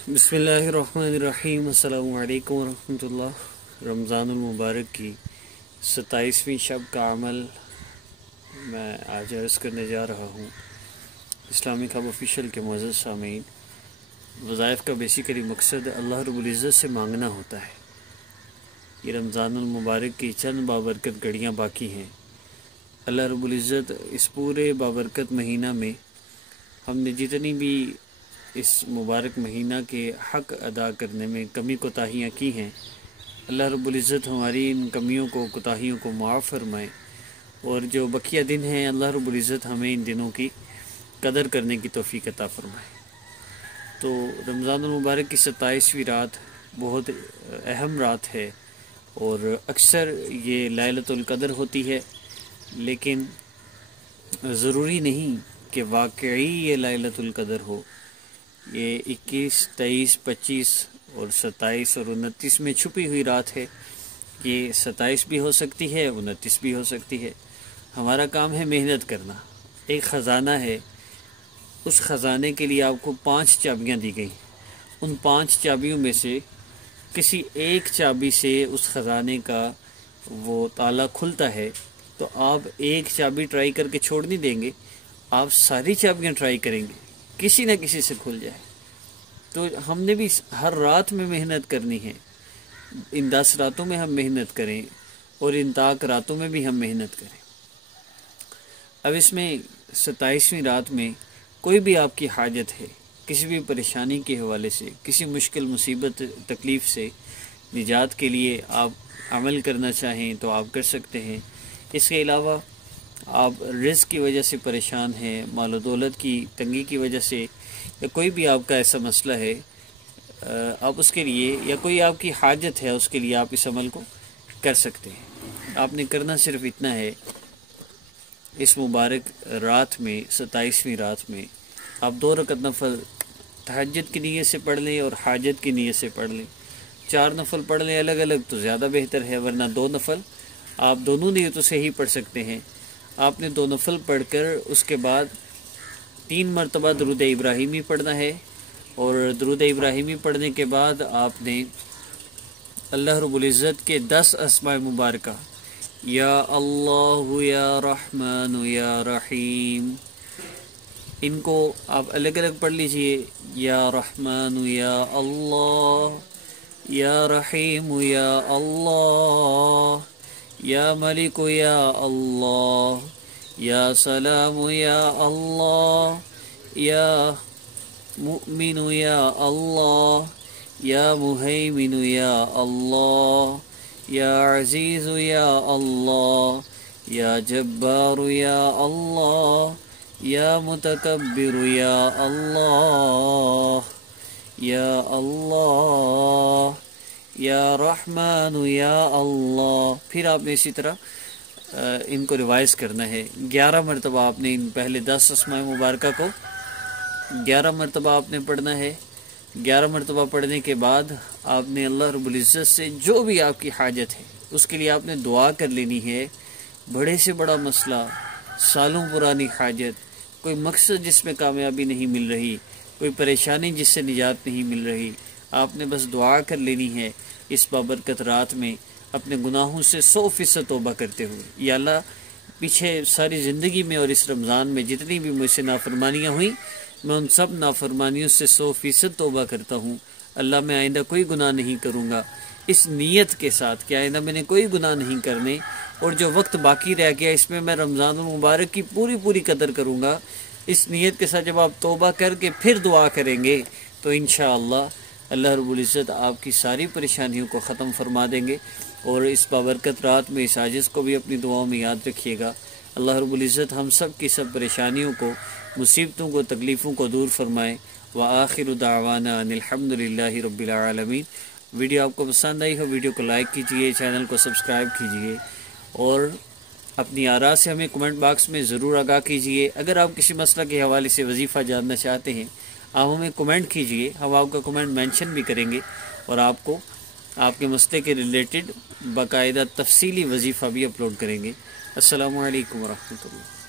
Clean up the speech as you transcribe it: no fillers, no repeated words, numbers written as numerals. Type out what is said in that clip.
बिस्मिल्लाहिर्रहमानिर्रहीम। अस्सलामु अलैकुम वरहमतुल्लाह। रमज़ानुल मुबारक की 27वीं शब का अमल मैं आज अर्ज़ करने जा रहा हूँ। इस्लामिक हब ऑफिशियल के मुअज़्ज़ज़ सामीन, वज़ाइफ का बेसिकली मकसद अल्लाह रब्बुल इज़्ज़त से मांगना होता है। ये रमज़ानुल मुबारक की चंद बाबरकत घड़ियाँ बाकी हैं। अल्लाह रब्बुल इज़्ज़त इस पूरे बाबरकत महीना में हमने जितनी भी इस मुबारक महीना के हक़ अदा करने में कमी कोताहियाँ की हैं, अल्लाह रब्बुल इज़्ज़त हमारी इन कमियों को कोताहियों को माफ़ फरमाए और जो बकिया दिन हैं अल्लाह रब्बुल इज़्ज़त हमें इन दिनों की कदर करने की तौफ़ीक़ अता फरमाए। तो रमज़ानुल मुबारक की 27वीं रात बहुत अहम रात है और अक्सर ये लैलतुल क़द्र होती है, लेकिन ज़रूरी नहीं कि वाकई ये लैलतुल क़द्र हो। ये 21, 23, 25 और 27 और 29 में छुपी हुई रात है। ये 27 भी हो सकती है, 29 भी हो सकती है। हमारा काम है मेहनत करना। एक ख़जाना है, उस ख़जाने के लिए आपको 5 चाबियाँ दी गई। उन 5 चाबियों में से किसी एक चाबी से उस ख़जाने का वो ताला खुलता है, तो आप एक चाबी ट्राई करके छोड़ नहीं देंगे, आप सारी चाबियाँ ट्राई करेंगे, किसी न किसी से खुल जाए। तो हमने भी हर रात में मेहनत करनी है। इन 10 रातों में हम मेहनत करें और इन ताक रातों में भी हम मेहनत करें। अब इसमें 27वीं रात में कोई भी आपकी हाजत है, किसी भी परेशानी के हवाले से, किसी मुश्किल मुसीबत तकलीफ़ से निजात के लिए आप अमल करना चाहें तो आप कर सकते हैं। इसके अलावा आप रिज़्क़ की वजह से परेशान हैं, माल और दौलत की तंगी की वजह से, या कोई भी आपका ऐसा मसला है, आप उसके लिए, या कोई आपकी हाजत है, उसके लिए आप इस अमल को कर सकते हैं। आपने करना सिर्फ इतना है, इस मुबारक रात में 27वीं रात में आप 2 रकअत नफल तहज्जुद की नीयत से पढ़ लें और हाजत की नीयत से पढ़ लें। 4 नफल पढ़ लें अलग अलग तो ज़्यादा बेहतर है, वरना 2 नफल आप दोनों नीयतों से ही पढ़ सकते हैं। आपने 2 नफल पढ़कर उसके बाद 3 मरतबा दुरूद इब्राहिमी पढ़ना है और दुरूद इब्राहिमी पढ़ने के बाद आपने अल्लाह रब्बुल इज़्ज़त के 10 अस्माए मुबारका, या अल्लाह या रहमान या रहीम, इनको आप अलग अलग पढ़ लीजिए। या रहमान या अल्लाह, या रहीम या अल्लाह, या मलिक या अल्लाह, या सलाम या अल्लाह, या मुमिन या अल्लाह, या मुहैमिन या अल्लाह, या अज़ीज़ या अल्लाह, या जब्बार या अल्लाह, या मुतकब्बिर या अल्लाह, या अल्लाह, या रहमान या अल्लाह। फिर आपने इसी तरह इनको रिवाइज़ करना है। 11 मरतबा आपने इन पहले 10 अस्माए मुबारका को 11 मरतबा आपने पढ़ना है। 11 मरतबा पढ़ने के बाद आपने अल्लाह रब्बुल इज़्ज़त से जो भी आपकी हाजत है उसके लिए आपने दुआ कर लेनी है। बड़े से बड़ा मसला, सालों पुरानी हाजत, कोई मकसद जिसमें कामयाबी नहीं मिल रही, कोई परेशानी जिससे निजात नहीं मिल रही, आपने बस दुआ कर लेनी है इस बाबरकत रात में, अपने गुनाहों से 100% तौबा करते हुए। या अल्लाह, पीछे सारी ज़िंदगी में और इस रमज़ान में जितनी भी मुझसे नाफरमानियाँ हुई, मैं उन सब नाफरमानियों से 100% तौबा करता हूँ। अल्लाह, मैं आइंदा कोई गुनाह नहीं करूँगा, इस नीयत के साथ कि आइंदा मैंने कोई गुनाह नहीं करने, और जो वक्त बाकी रह गया इसमें मैं रमज़ानुल मुबारक की पूरी कदर करूँगा। इस नीयत के साथ जब आप तौबा करके फिर दुआ करेंगे तो इंशाअल्लाह अल्लाह रब्बुल इज़्ज़त आपकी सारी परेशानियों को ख़त्म फरमा देंगे। और इस बाबरकत रात में इस आजिज़ को भी अपनी दुआओं में याद रखिएगा। अल्लाह रब्बुल इज़्ज़त हम सब की सब परेशानियों को, मुसीबतों को, तकलीफ़ों को दूर फरमाए। व आखिरु दावाना अनिल हम्दुलिल्लाहि रब्बिल आलमीन। वीडियो आपको पसंद आई हो, वीडियो को लाइक कीजिए, चैनल को सब्सक्राइब कीजिए और अपनी आरा से हमें कमेंट बॉक्स में ज़रूर आगाह कीजिए। अगर आप किसी मसला के हवाले से वजीफ़ा जानना चाहते हैं, आप हमें कमेंट कीजिए, हम आपका कमेंट मेंशन भी करेंगे और आपको आपके मसले के रिलेटेड बाकायदा तफसीली वजीफ़ा भी अपलोड करेंगे। अस्सलामु अलैकुम वरहमतुल्लाह।